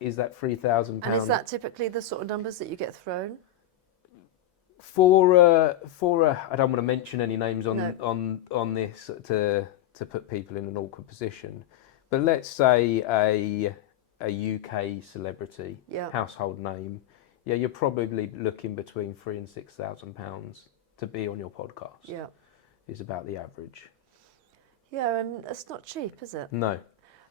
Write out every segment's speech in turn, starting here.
is that £3,000? And is that typically the sort of numbers that you get thrown? For a, I don't want to mention any names No. on this to put people in an awkward position, but let's say a UK celebrity, Yeah. household name, yeah, you're probably looking between £3,000 and £6,000 to be on your podcast. Yeah. Is about the average. Yeah, and it's not cheap, is it? No.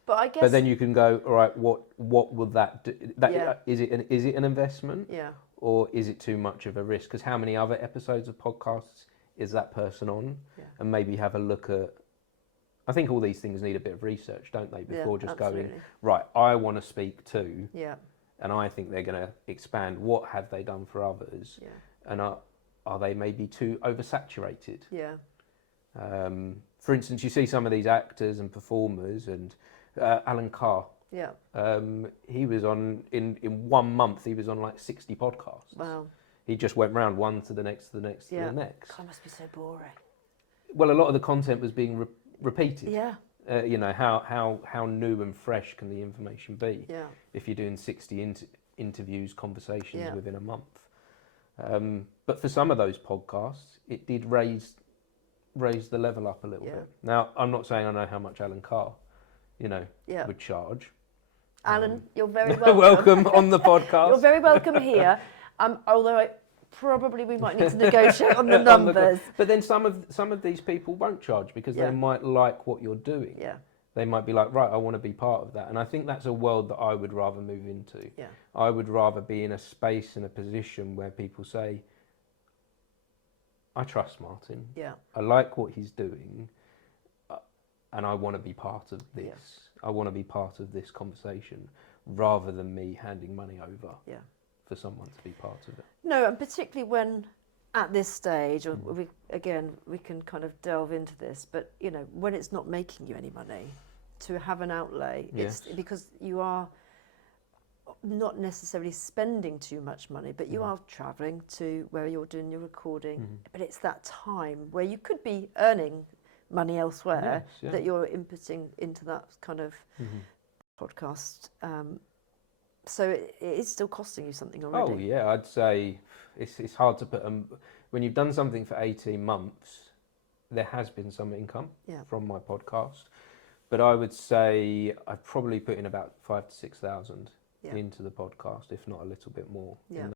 But I guess. But then you can go, all right, what will that do? Yeah. Is it an investment? Yeah. Or is it too much of a risk? Because how many other episodes of podcasts is that person on? Yeah. And maybe have a look at. I think all these things need a bit of research, don't they? Before just absolutely. going, right, I want to speak to, Yeah. and I think they're going to expand. What have they done for others? Yeah. And are they maybe too oversaturated? Yeah. For instance, you see some of these actors and performers, and Alan Carr. Yeah. He was on in 1 month. He was on like 60 podcasts. Wow. He just went round one to the next, to the next, to the next. God, it must be so boring. Well, a lot of the content was being repeated. Yeah. You know, how new and fresh can the information be? Yeah. If you're doing 60 interviews, conversations Yeah. within a month. But for some of those podcasts, it did raise the level up a little bit. Now, I'm not saying I know how much Alan Carr, would charge. Alan, you're very welcome. Welcome on the podcast. You're very welcome here. Although we might need to negotiate on the numbers. But then some of these people won't charge because they might like what you're doing. Yeah. They might be like, right, I want to be part of that. And I think that's a world that I would rather move into. Yeah. I would rather be in a space, in a position where people say, I trust Martin. Yeah. I like what he's doing. And I want to be part of this. Yes. I want to be part of this conversation rather than me handing money over for someone to be part of it. No, and particularly when at this stage, or we can kind of delve into this, but when it's not making you any money, to have an outlay, it's because you are not necessarily spending too much money, but you are travelling to where you're doing your recording, but it's that time where you could be earning money elsewhere that you're inputting into that kind of podcast. So it is still costing you something already. Oh yeah, I'd say it's hard to put when you've done something for 18 months, there has been some income from my podcast, but I would say I've probably put in about 5,000 to 6,000 into the podcast, if not a little bit more. Yeah.